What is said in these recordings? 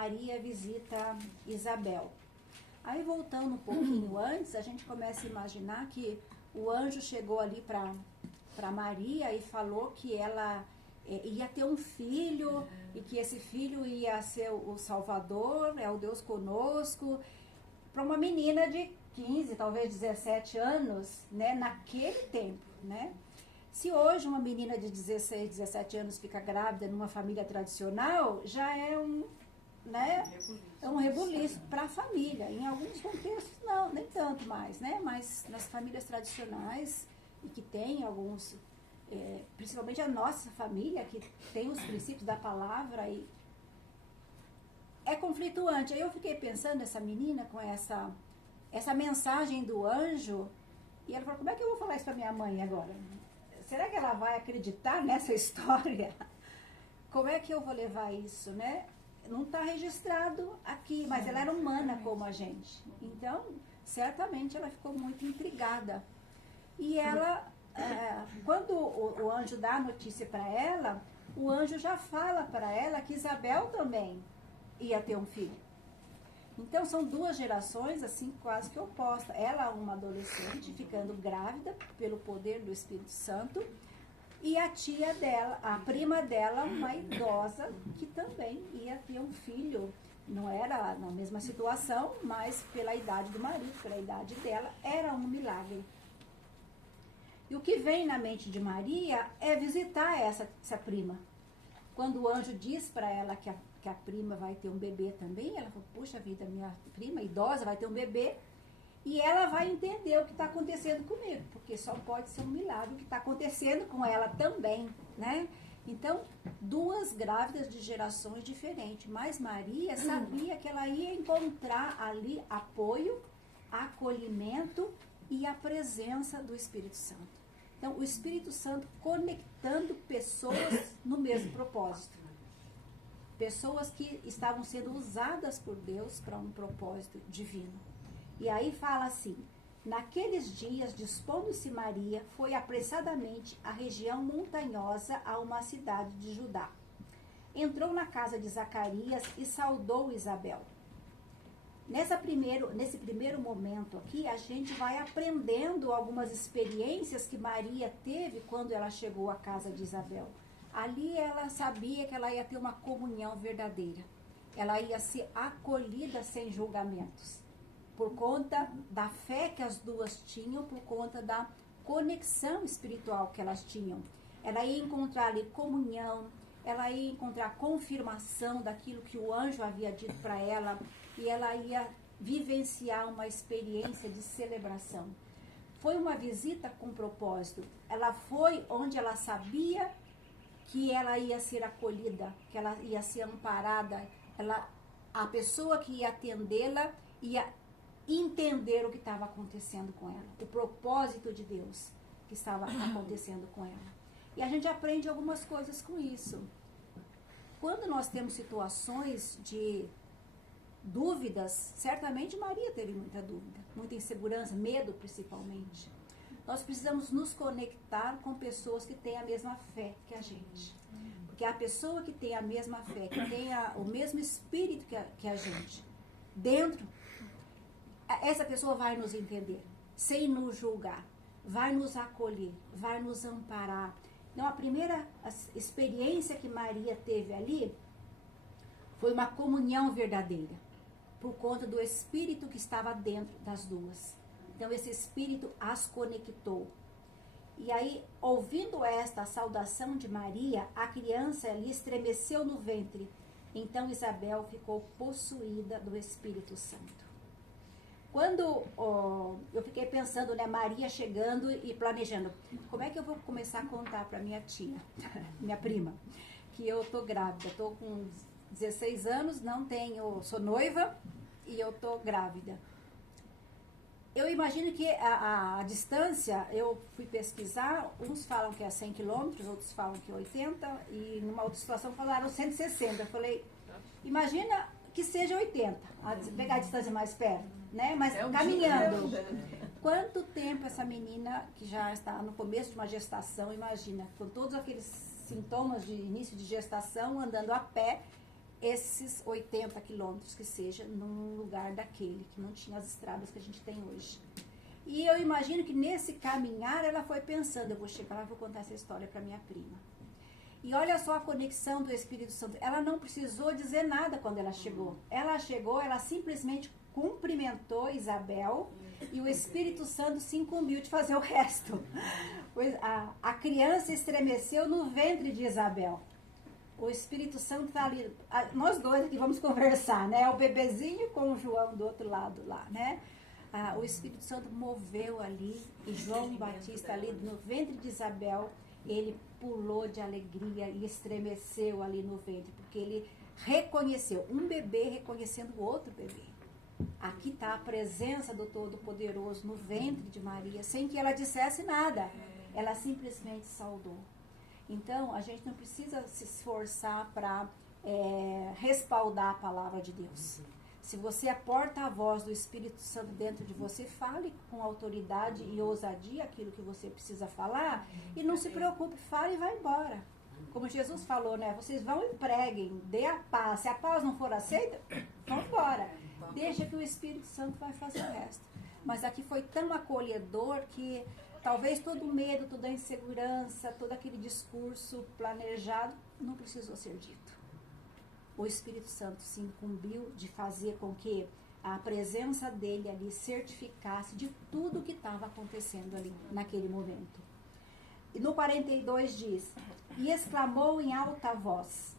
Maria visita Isabel. Aí voltando um pouquinho antes, a gente começa a imaginar que o anjo chegou ali para Maria e falou que ela ia ter um filho e que esse filho ia ser o Salvador, o Deus conosco, para uma menina de 15, talvez 17 anos, né, naquele tempo, né? Se hoje uma menina de 16, 17 anos fica grávida numa família tradicional, já é um rebuliço para a família. Em alguns contextos, não, nem tanto mais, né? Mas nas famílias tradicionais, e que tem alguns, principalmente a nossa família, que tem os princípios da palavra, e é conflituante. Aí eu fiquei pensando, essa menina com essa mensagem do anjo, e ela falou, como é que eu vou falar isso para minha mãe agora? Será que ela vai acreditar nessa história? Como é que eu vou levar isso, né? Não está registrado aqui, mas ela era humana como a gente. Então, certamente ela ficou muito intrigada. E ela, quando o anjo dá a notícia para ela, o anjo já fala para ela que Isabel também ia ter um filho. Então, são duas gerações, assim, quase que opostas. Ela, uma adolescente, ficando grávida pelo poder do Espírito Santo, e a tia dela, a prima dela, uma idosa, que também ia ter um filho. Não era na mesma situação, mas pela idade do marido, pela idade dela, era um milagre. E o que vem na mente de Maria é visitar essa prima. Quando o anjo diz para ela que a prima vai ter um bebê também, ela falou, puxa vida, minha prima idosa vai ter um bebê, e ela vai entender o que está acontecendo comigo, porque só pode ser um milagre o que está acontecendo com ela também, né? Então, duas grávidas de gerações diferentes, mas Maria sabia que ela ia encontrar ali apoio, acolhimento e a presença do Espírito Santo. Então, o Espírito Santo conectando pessoas no mesmo propósito. Pessoas que estavam sendo usadas por Deus para um propósito divino. E aí fala assim, naqueles dias, dispondo-se Maria, foi apressadamente à região montanhosa a uma cidade de Judá. Entrou na casa de Zacarias e saudou Isabel. Nesse primeiro momento aqui, a gente vai aprendendo algumas experiências que Maria teve quando ela chegou à casa de Isabel. Ali ela sabia que ela ia ter uma comunhão verdadeira. Ela ia ser acolhida sem julgamentos. Por conta da fé que as duas tinham, por conta da conexão espiritual que elas tinham. Ela ia encontrar ali comunhão, ela ia encontrar confirmação daquilo que o anjo havia dito para ela, e ela ia vivenciar uma experiência de celebração. Foi uma visita com propósito. Ela foi onde ela sabia que ela ia ser acolhida, que ela ia ser amparada, a pessoa que ia atendê-la ia entender o que estava acontecendo com ela, o propósito de Deus que estava acontecendo com ela. E a gente aprende algumas coisas com isso. Quando nós temos situações de dúvidas, certamente Maria teve muita dúvida, muita insegurança, medo principalmente. Nós precisamos nos conectar com pessoas que têm a mesma fé que a gente. Porque a pessoa que tem a mesma fé, que tem o mesmo espírito que a gente, dentro, essa pessoa vai nos entender, sem nos julgar, vai nos acolher, vai nos amparar. Então, a primeira experiência que Maria teve ali foi uma comunhão verdadeira, por conta do espírito que estava dentro das duas. Então, esse espírito as conectou. E aí, ouvindo esta saudação de Maria, a criança ali estremeceu no ventre. Então, Isabel ficou possuída do Espírito Santo. Quando eu fiquei pensando, né, Maria chegando e planejando, como é que eu vou começar a contar para minha tia, minha prima, que eu tô grávida, tô com 16 anos, sou noiva e eu tô grávida. Eu imagino que a distância, eu fui pesquisar, uns falam que é 100 quilômetros, outros falam que é 80, e numa outra situação falaram 160. Eu falei, imagina que seja 80, pegar a distância mais perto, né? Mas caminhando. Quanto tempo essa menina, que já está no começo de uma gestação, imagina, com todos aqueles sintomas de início de gestação, andando a pé, esses 80 quilômetros que seja, num lugar daquele, que não tinha as estradas que a gente tem hoje. E eu imagino que nesse caminhar ela foi pensando, eu vou chegar lá e vou contar essa história para minha prima. E olha só a conexão do Espírito Santo. Ela não precisou dizer nada quando ela chegou. Ela chegou, ela simplesmente cumprimentou Isabel e o Espírito Santo se incumbiu de fazer o resto. A criança estremeceu no ventre de Isabel. O Espírito Santo está ali. Nós dois aqui vamos conversar, né? O bebezinho com o João do outro lado lá, né? O Espírito Santo moveu ali e João Batista ali no ventre de Isabel, ele pulou de alegria e estremeceu ali no ventre, porque ele reconheceu, um bebê reconhecendo o outro bebê. Aqui está a presença do Todo-Poderoso no ventre de Maria, sem que ela dissesse nada. Ela simplesmente saudou. Então, a gente não precisa se esforçar para respaldar a palavra de Deus. Se você é porta-voz do Espírito Santo dentro de você, fale com autoridade e ousadia aquilo que você precisa falar e não se preocupe, fale e vai embora. Como Jesus falou, né? Vocês vão e preguem, dê a paz. Se a paz não for aceita, vão embora. Deixa que o Espírito Santo vai fazer o resto. Mas aqui foi tão acolhedor que talvez todo o medo, toda a insegurança, todo aquele discurso planejado não precisou ser dito. O Espírito Santo se incumbiu de fazer com que a presença dele ali certificasse de tudo o que estava acontecendo ali naquele momento. E no 42 diz, e exclamou em alta voz,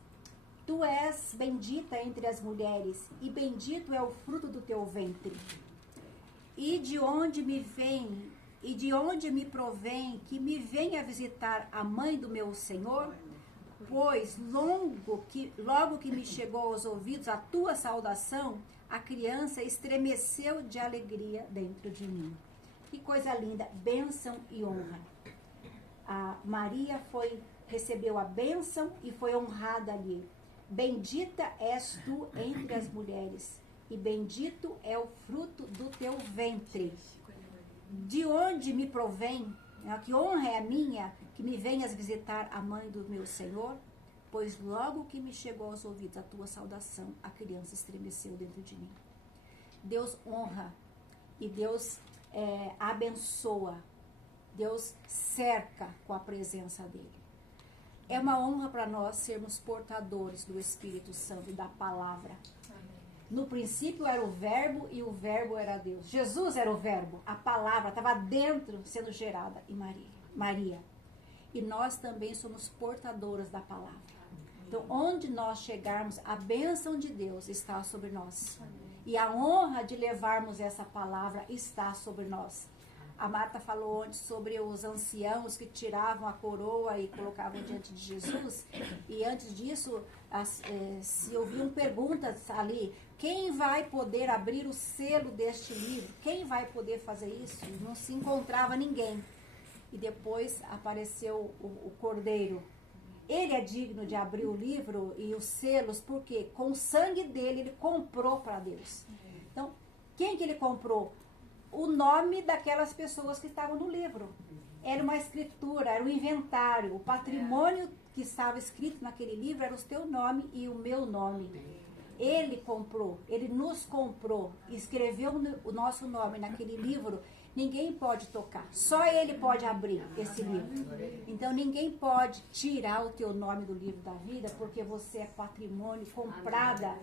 tu és bendita entre as mulheres, e bendito é o fruto do teu ventre. E de onde me provém que me venha visitar a mãe do meu Senhor? Pois logo que me chegou aos ouvidos a tua saudação, a criança estremeceu de alegria dentro de mim. Que coisa linda, bênção e honra. A Maria recebeu a bênção e foi honrada ali. Bendita és tu entre as mulheres, e bendito é o fruto do teu ventre. De onde me provém, que honra é a minha, que me venhas visitar a mãe do meu Senhor? Pois logo que me chegou aos ouvidos a tua saudação, a criança estremeceu dentro de mim. Deus honra e Deus abençoa, Deus cerca com a presença dele. É uma honra para nós sermos portadores do Espírito Santo e da palavra. No princípio era o verbo e o verbo era Deus. Jesus era o verbo, a palavra estava dentro sendo gerada em Maria. E nós também somos portadoras da palavra. Então, onde nós chegarmos, a bênção de Deus está sobre nós. E a honra de levarmos essa palavra está sobre nós. A Marta falou antes sobre os anciãos que tiravam a coroa e colocavam diante de Jesus. E antes disso, se ouviam perguntas ali, quem vai poder abrir o selo deste livro? Quem vai poder fazer isso? Não se encontrava ninguém. E depois apareceu o Cordeiro. Ele é digno de abrir o livro e os selos, porque com o sangue dele, ele comprou para Deus. Então, quem que ele comprou? O nome daquelas pessoas que estavam no livro. Era uma escritura, era um inventário. O patrimônio que estava escrito naquele livro era o teu nome e o meu nome. Ele comprou, ele nos comprou, escreveu o nosso nome naquele livro. Ninguém pode tocar, só ele pode abrir esse livro. Então ninguém pode tirar o teu nome do livro da vida, porque você é patrimônio comprada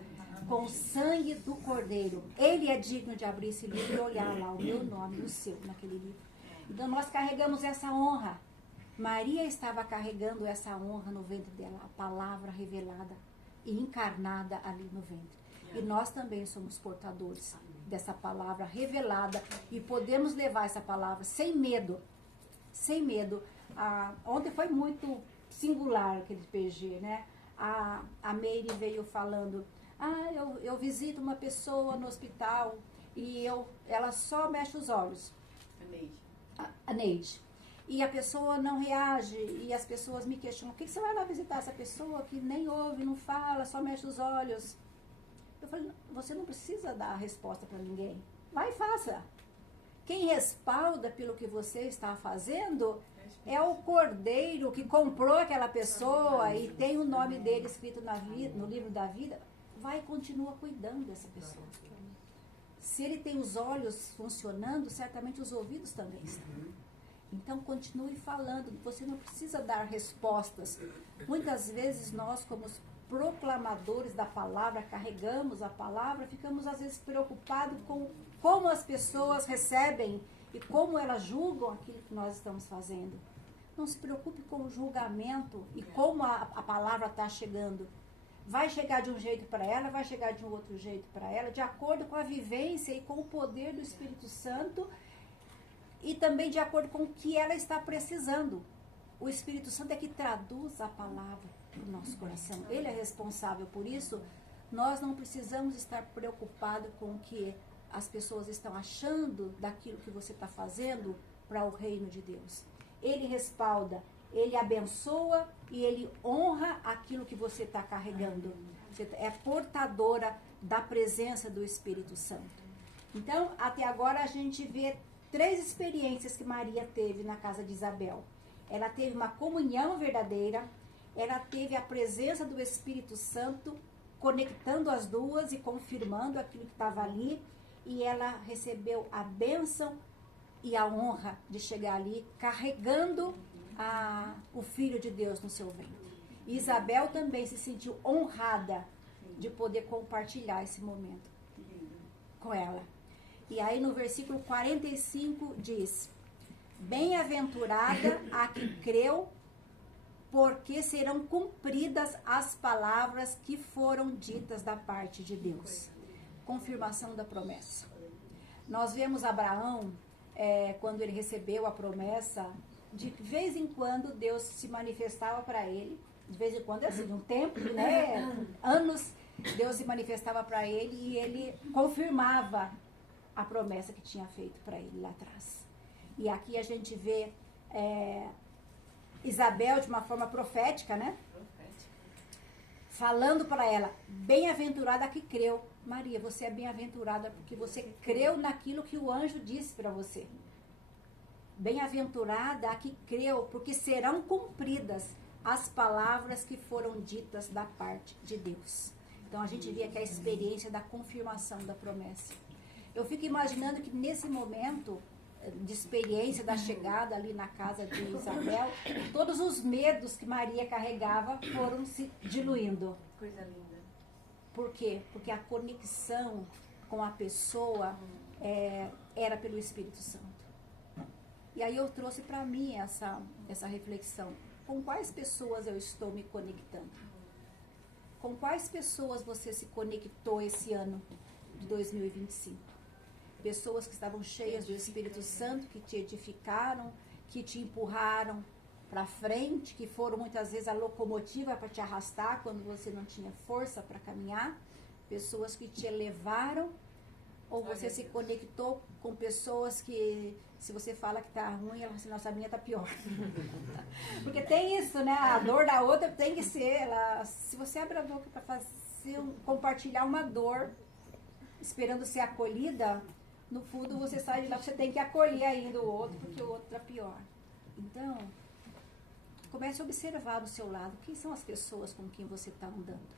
com o sangue do Cordeiro. Ele é digno de abrir esse livro e olhar lá o meu nome e o seu naquele livro. Então nós carregamos essa honra. Maria estava carregando essa honra no ventre dela, a palavra revelada e encarnada ali no ventre. E nós também somos portadores dessa palavra revelada e podemos levar essa palavra sem medo. Sem medo. Ontem foi muito singular aquele PG, né? A Meire veio falando, eu visito uma pessoa no hospital e ela só mexe os olhos. A Neide. E a pessoa não reage e as pessoas me questionam, por que você vai lá visitar essa pessoa que nem ouve, não fala, só mexe os olhos? Eu falei, você não precisa dar a resposta para ninguém. Vai e faça. Quem respalda pelo que você está fazendo é o Cordeiro que comprou aquela pessoa e tem o nome dele escrito no livro da vida. vai e continua cuidando dessa pessoa. Se ele tem os olhos funcionando, certamente os ouvidos também estão. Então, continue falando. Você não precisa dar respostas. Muitas vezes, nós, como os proclamadores da palavra, carregamos a palavra, ficamos, às vezes, preocupados com como as pessoas recebem e como elas julgam aquilo que nós estamos fazendo. Não se preocupe com o julgamento e como a palavra está chegando. Vai chegar de um jeito para ela, vai chegar de um outro jeito para ela, de acordo com a vivência e com o poder do Espírito Santo e também de acordo com o que ela está precisando. O Espírito Santo é que traduz a palavra no nosso coração. Ele é responsável por isso. Nós não precisamos estar preocupados com o que as pessoas estão achando daquilo que você está fazendo para o reino de Deus. Ele respalda, ele abençoa e ele honra aquilo que você está carregando. Você é portadora da presença do Espírito Santo. Então, até agora a gente vê 3 experiências que Maria teve na casa de Isabel. Ela teve uma comunhão verdadeira, ela teve a presença do Espírito Santo, conectando as duas e confirmando aquilo que estava ali, e ela recebeu a bênção e a honra de chegar ali carregando o Filho de Deus no seu ventre. E Isabel também se sentiu honrada de poder compartilhar esse momento com ela. E aí no versículo 45 diz: bem-aventurada a que creu, porque serão cumpridas as palavras que foram ditas da parte de Deus. Confirmação da promessa. Nós vemos Abraão, quando ele recebeu a promessa, de vez em quando Deus se manifestava para ele, de vez em quando, assim, um tempo, anos, Deus se manifestava para ele e ele confirmava a promessa que tinha feito para ele lá atrás. E aqui a gente vê Isabel de uma forma profética, né? Falando para ela, bem-aventurada que creu. Maria, você é bem-aventurada porque você creu naquilo que o anjo disse para você. Bem-aventurada a que creu, porque serão cumpridas as palavras que foram ditas da parte de Deus. Então a gente vê aqui a experiência da confirmação da promessa. Eu fico imaginando que nesse momento de experiência da chegada ali na casa de Isabel, todos os medos que Maria carregava foram se diluindo. Coisa linda. Por quê? Porque a conexão com a pessoa era pelo Espírito Santo. E aí eu trouxe para mim essa reflexão. Com quais pessoas eu estou me conectando? Com quais pessoas você se conectou esse ano de 2025? Pessoas que estavam cheias do Espírito Santo, que te edificaram, que te empurraram para frente, que foram muitas vezes a locomotiva para te arrastar quando você não tinha força para caminhar. Pessoas que te elevaram, ou você se conectou com pessoas que, se você fala que tá ruim, ela fala assim, nossa, a minha tá pior. Porque tem isso, né? A dor da outra tem que ser, se você abre a boca para compartilhar uma dor, esperando ser acolhida, no fundo você sai de lá, você tem que acolher ainda o outro, porque o outro tá pior. Então, comece a observar do seu lado, quem são as pessoas com quem você está andando.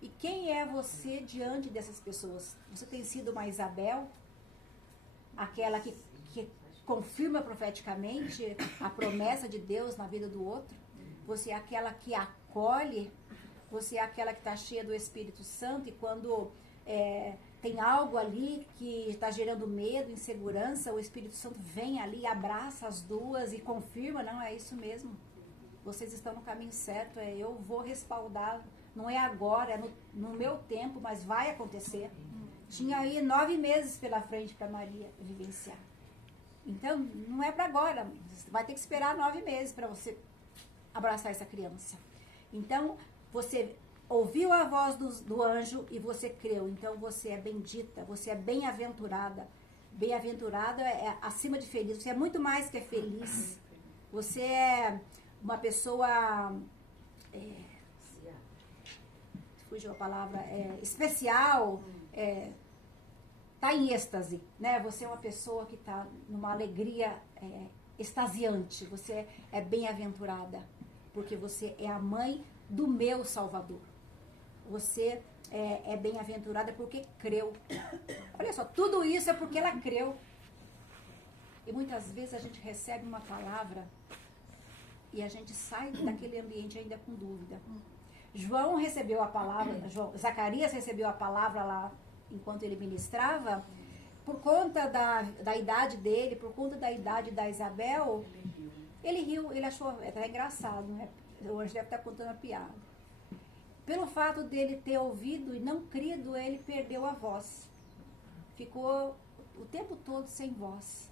E quem é você diante dessas pessoas? Você tem sido uma Isabel? Aquela que confirma profeticamente a promessa de Deus na vida do outro? Você é aquela que acolhe? Você é aquela que está cheia do Espírito Santo e quando tem algo ali que está gerando medo, insegurança, o Espírito Santo vem ali, abraça as duas e confirma, não, é isso mesmo. Vocês estão no caminho certo, eu vou respaldar. Não é agora, é no meu tempo, mas vai acontecer. Tinha aí 9 meses pela frente para Maria vivenciar. Então, não é para agora. Você vai ter que esperar 9 meses para você abraçar essa criança. Então, você ouviu a voz do anjo e você creu. Então, você é bendita, você é bem-aventurada. Bem-aventurada é acima de feliz. Você é muito mais que feliz. Você é uma pessoa... fugiu a palavra, especial, está em êxtase, né? Você é uma pessoa que está numa alegria extasiante, você é bem-aventurada, porque você é a mãe do meu Salvador. Você é bem-aventurada porque creu. Olha só, tudo isso é porque ela creu. E muitas vezes a gente recebe uma palavra e a gente sai daquele ambiente ainda com dúvida. João recebeu a palavra, Zacarias recebeu a palavra lá enquanto ele ministrava, por conta da idade dele, por conta da idade da Isabel, ele riu, ele achou até engraçado, né? O anjo deve estar contando uma piada. Pelo fato dele ter ouvido e não crido, ele perdeu a voz. Ficou o tempo todo sem voz.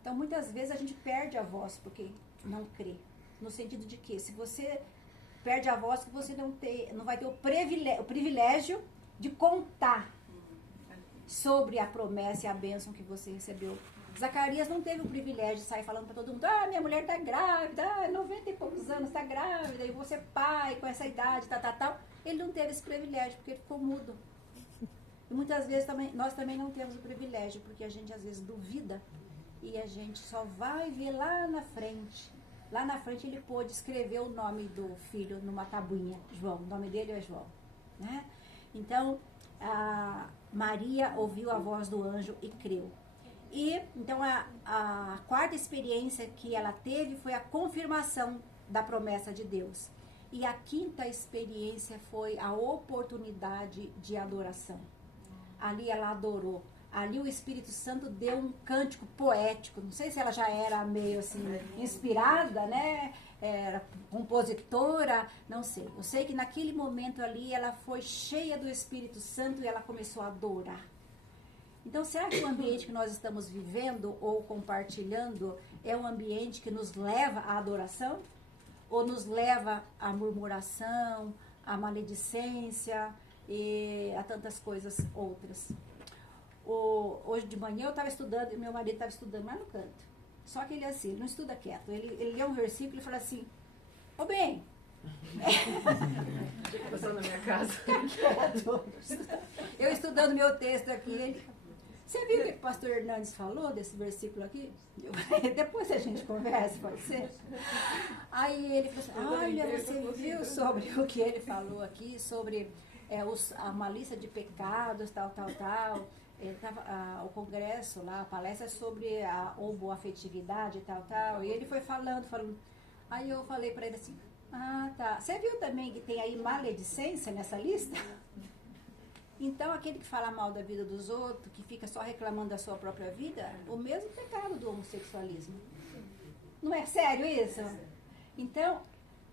Então, muitas vezes a gente perde a voz porque não crê. No sentido de que, se você perde a voz, que você não vai ter o privilégio de contar sobre a promessa e a bênção que você recebeu. Zacarias não teve o privilégio de sair falando para todo mundo: minha mulher está grávida, 90 e poucos anos está grávida, e você pai com essa idade, tal. Ele não teve esse privilégio, porque ele ficou mudo. E muitas vezes nós também não temos o privilégio, porque a gente às vezes duvida, e a gente só vai ver lá na frente. Lá na frente ele pôde escrever o nome do filho numa tabuinha, João, o nome dele é João, né? Então, Maria ouviu a voz do anjo e creu. E então a quarta experiência que ela teve foi a confirmação da promessa de Deus. E a quinta experiência foi a oportunidade de adoração. Ali ela adorou. Ali o Espírito Santo deu um cântico poético. Não sei se ela já era meio assim inspirada, né? Era compositora, não sei. Eu sei que naquele momento ali ela foi cheia do Espírito Santo e ela começou a adorar. Então, será que o ambiente que nós estamos vivendo ou compartilhando é um ambiente que nos leva à adoração? Ou nos leva à murmuração, à maledicência e a tantas coisas outras? Hoje de manhã eu estava estudando, e meu marido estava estudando lá no canto. Só que ele assim, ele não estuda quieto. Ele lê um versículo e fala assim: ô bem, Passou na minha casa. eu estudando meu texto aqui, você viu o que o pastor Hernandes falou desse versículo aqui? Depois a gente conversa, pode ser? Aí ele falou assim: olha, você viu sobre o que ele falou aqui, sobre a malícia de pecados, tal. O congresso lá, a palestra sobre a homoafetividade, tal. E ele foi falando. Aí eu falei para ele assim: tá. Você viu também que tem aí maledicência nessa lista? Então, aquele que fala mal da vida dos outros, que fica só reclamando da sua própria vida, o mesmo pecado do homossexualismo. Não é sério isso? Então,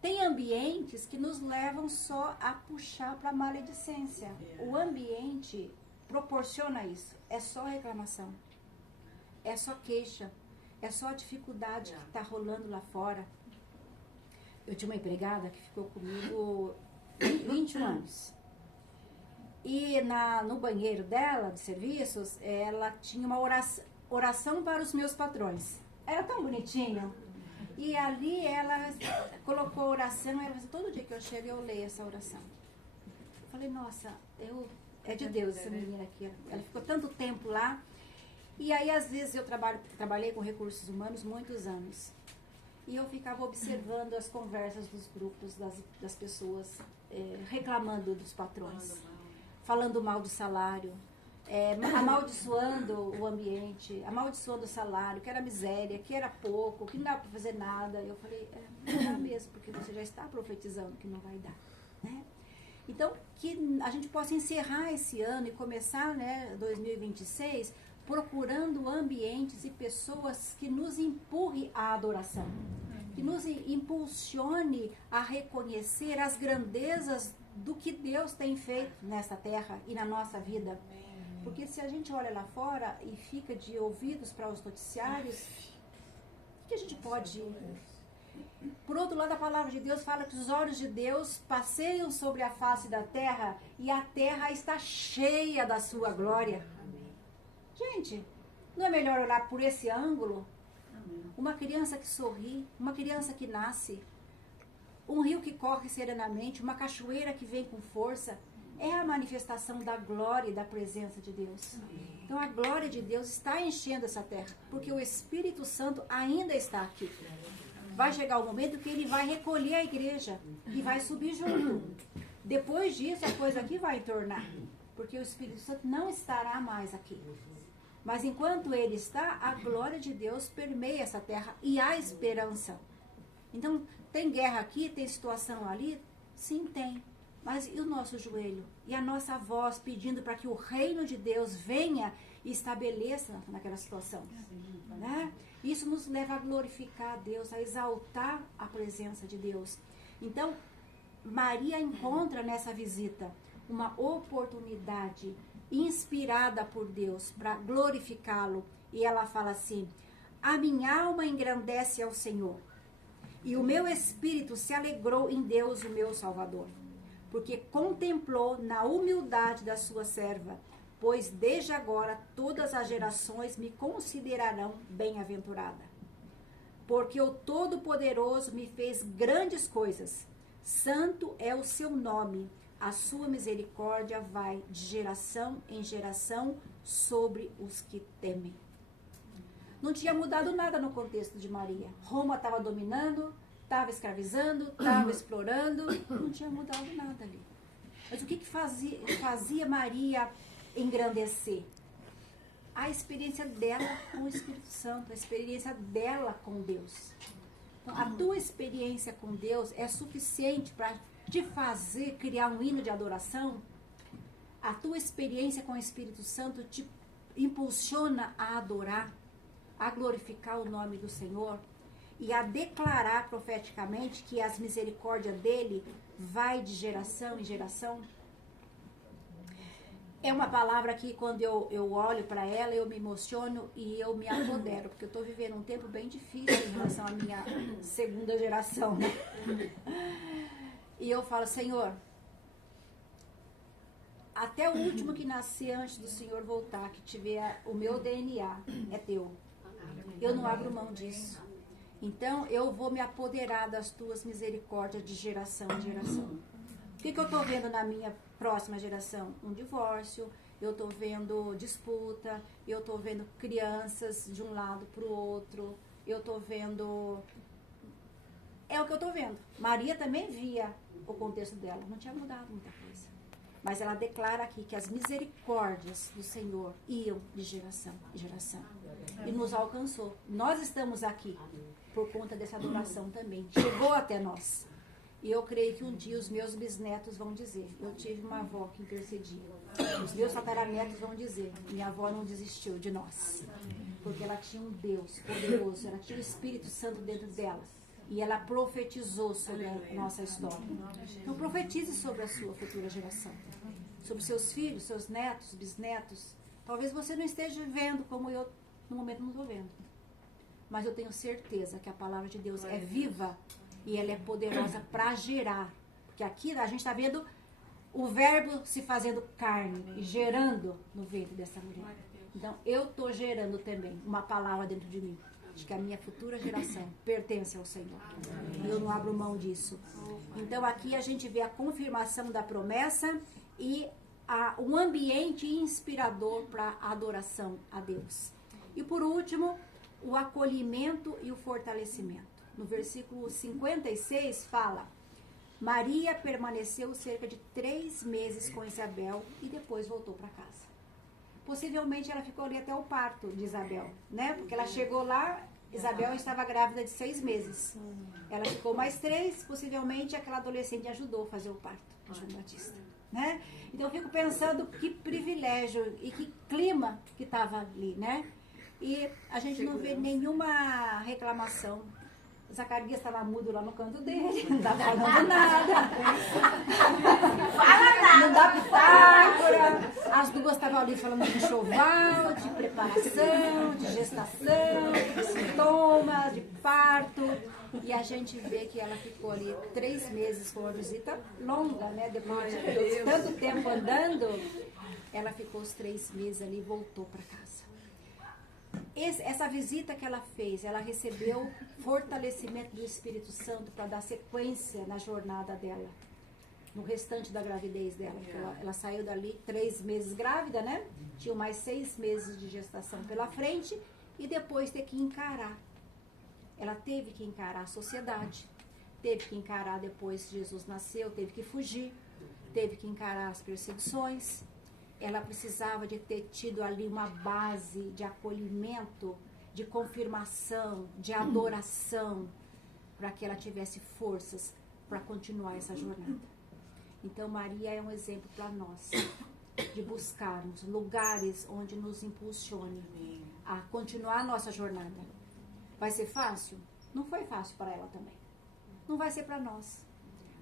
tem ambientes que nos levam só a puxar para a maledicência. O ambiente proporciona isso. É só reclamação. É só queixa. É só a dificuldade que está rolando lá fora. Eu tinha uma empregada que ficou comigo 21 anos. E no banheiro dela, de serviços, ela tinha uma oração para os meus patrões. Era tão bonitinho. E ali ela colocou a oração, ela disse: todo dia que eu chego eu leio essa oração. Eu falei: nossa, é de Deus essa menina aqui. Ela ficou tanto tempo lá. E aí, às vezes, eu trabalhei com recursos humanos muitos anos. E eu ficava observando as conversas dos grupos, das pessoas, reclamando dos patrões. Falando mal do salário, amaldiçoando o ambiente, amaldiçoando o salário, que era miséria, que era pouco, que não dava para fazer nada. Eu falei: não dá mesmo, porque você já está profetizando que não vai dar, né? Então, que a gente possa encerrar esse ano e começar, 2026, procurando ambientes e pessoas que nos empurrem à adoração, que nos impulsione a reconhecer as grandezas do que Deus tem feito nessa terra e na nossa vida. Porque se a gente olha lá fora e fica de ouvidos para os noticiários, o que a gente pode... Por outro lado, a palavra de Deus fala que os olhos de Deus passeiam sobre a face da terra e a terra está cheia da sua glória. Gente, não é melhor olhar por esse ângulo? Uma criança que sorri, uma criança que nasce, um rio que corre serenamente, uma cachoeira que vem com força, é a manifestação da glória e da presença de Deus. Então a glória de Deus está enchendo essa terra, porque o Espírito Santo ainda está aqui. Vai chegar o momento que ele vai recolher a igreja e vai subir junto. Depois disso, a coisa aqui vai tornar, porque o Espírito Santo não estará mais aqui. Mas enquanto ele está, a glória de Deus permeia essa terra e há esperança. Então, tem guerra aqui, tem situação ali? Sim, tem. Mas e o nosso joelho? E a nossa voz pedindo para que o reino de Deus venha e estabeleça naquela situação? Né? Isso nos leva a glorificar a Deus, a exaltar a presença de Deus. Então, Maria encontra nessa visita uma oportunidade inspirada por Deus para glorificá-lo. E ela fala assim: a minha alma engrandece ao Senhor, e o meu espírito se alegrou em Deus, o meu Salvador, porque contemplou na humildade da sua serva, pois desde agora todas as gerações me considerarão bem-aventurada. Porque o Todo-Poderoso me fez grandes coisas, santo é o seu nome, a sua misericórdia vai de geração em geração sobre os que temem. Não tinha mudado nada no contexto de Maria. Roma estava dominando, estava escravizando, estava explorando, não tinha mudado nada ali. Mas o que fazia Maria engrandecer? A experiência dela com o Espírito Santo, a experiência dela com Deus. Então, a tua experiência com Deus é suficiente para te fazer criar um hino de adoração? A tua experiência com o Espírito Santo te impulsiona a adorar, a glorificar o nome do Senhor e a declarar profeticamente que as misericórdias dele vai de geração em geração? É uma palavra que quando eu olho para ela, eu me emociono e eu me apodero, porque eu estou vivendo um tempo bem difícil em relação à minha segunda geração, né? E eu falo: Senhor, até o último que nascer antes do Senhor voltar, que tiver o meu DNA, é teu. Eu não abro mão disso. Então, eu vou me apoderar das tuas misericórdias de geração em geração. O que eu estou vendo na minha próxima geração? Um divórcio, eu estou vendo disputa, eu estou vendo crianças de um lado para o outro, eu estou vendo... É o que eu estou vendo. Maria também via o contexto dela, não tinha mudado muita coisa. Mas ela declara aqui que as misericórdias do Senhor iam de geração em geração. E nos alcançou. Nós estamos aqui por conta dessa adoração também. Chegou até nós. E eu creio que um dia os meus bisnetos vão dizer: eu tive uma avó que intercedia. Os meus tataranetos vão dizer: minha avó não desistiu de nós. Porque ela tinha um Deus poderoso, ela tinha o Espírito Santo dentro dela. E ela profetizou sobre a nossa história. Então profetize sobre a sua futura geração. Sobre seus filhos, seus netos, bisnetos. Talvez você não esteja vendo como eu, no momento, não estou vendo. Mas eu tenho certeza que a palavra de Deus é viva e ela é poderosa para gerar. Porque aqui a gente está vendo o verbo se fazendo carne e gerando no ventre dessa mulher. Então eu estou gerando também uma palavra dentro de mim. De que a minha futura geração pertence ao Senhor. E eu não abro mão disso. Então aqui a gente vê a confirmação da promessa e um ambiente inspirador para a adoração a Deus. E por último, o acolhimento e o fortalecimento. No versículo 56 fala: Maria permaneceu cerca de 3 meses com Isabel e depois voltou para casa. Possivelmente ela ficou ali até o parto de Isabel, né? Porque ela chegou lá, Isabel estava grávida de 6 meses. Ela ficou mais 3, possivelmente aquela adolescente ajudou a fazer o parto de João Batista, né? Então eu fico pensando que privilégio e que clima que estava ali, né? E a gente não vê nenhuma reclamação. Zacarias estava mudo lá no canto dele, não estava falando nada. Não dá pitágora. As duas estavam ali falando de enxoval, de preparação, de gestação, de sintomas, de parto. E a gente vê que ela ficou ali 3 meses, com uma visita longa, né? Depois de tanto tempo andando, ela ficou os 3 meses ali e voltou para casa. Essa visita que ela fez, ela recebeu fortalecimento do Espírito Santo para dar sequência na jornada dela, no restante da gravidez dela. Ela saiu dali 3 meses grávida, né? Tinha mais 6 meses de gestação pela frente e depois ter que encarar. Ela teve que encarar a sociedade, teve que encarar depois que Jesus nasceu, teve que fugir. teve que encarar as perseguições, ela precisava de ter tido ali uma base de acolhimento, de confirmação, de adoração, para que ela tivesse forças para continuar essa jornada. Então Maria é um exemplo para nós, de buscarmos lugares onde nos impulsione a continuar a nossa jornada. Vai ser fácil? Não foi fácil para ela também. Não vai ser para nós.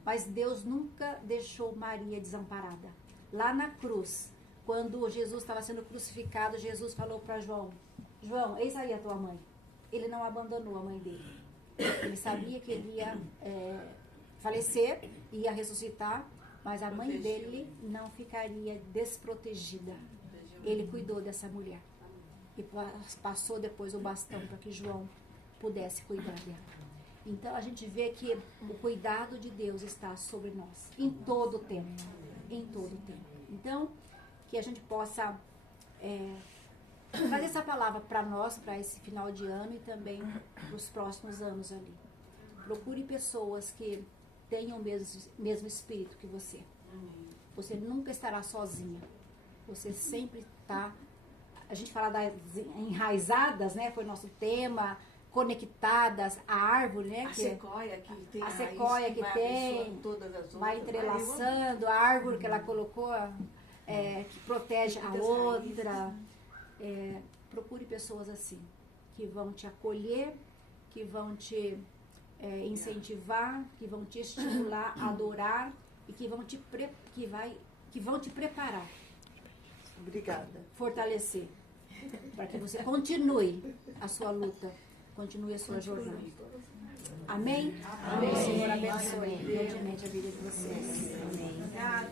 Mas Deus nunca deixou Maria desamparada. Lá na cruz, quando Jesus estava sendo crucificado, Jesus falou para João, João, eis aí a tua mãe. Ele não abandonou a mãe dele. Ele sabia que ele ia falecer, ia ressuscitar, mas a mãe dele não ficaria desprotegida. Ele cuidou dessa mulher. E passou depois o bastão para que João pudesse cuidar dela. Então a gente vê que o cuidado de Deus está sobre nós, em todo o tempo. Em todo o tempo. Então, que a gente possa trazer essa palavra para nós, para esse final de ano e também para os próximos anos ali. Procure pessoas que tenham o mesmo espírito que você. Você nunca estará sozinha. Você sempre está... A gente fala das enraizadas, né? Foi nosso tema. Conectadas à árvore, né? A sequoia que tem. A sequoia que tem. Todas as outras, vai entrelaçando. A árvore que ela colocou, que protege a outra. Procure pessoas assim, que vão te acolher, que vão te incentivar, que vão te estimular a adorar e que vão te preparar. Obrigada. Fortalecer. Para que você continue a sua luta, continue a sua jornada. Amém? Amém. O Senhor abençoe grandemente a vida de vocês. Amém. Obrigada.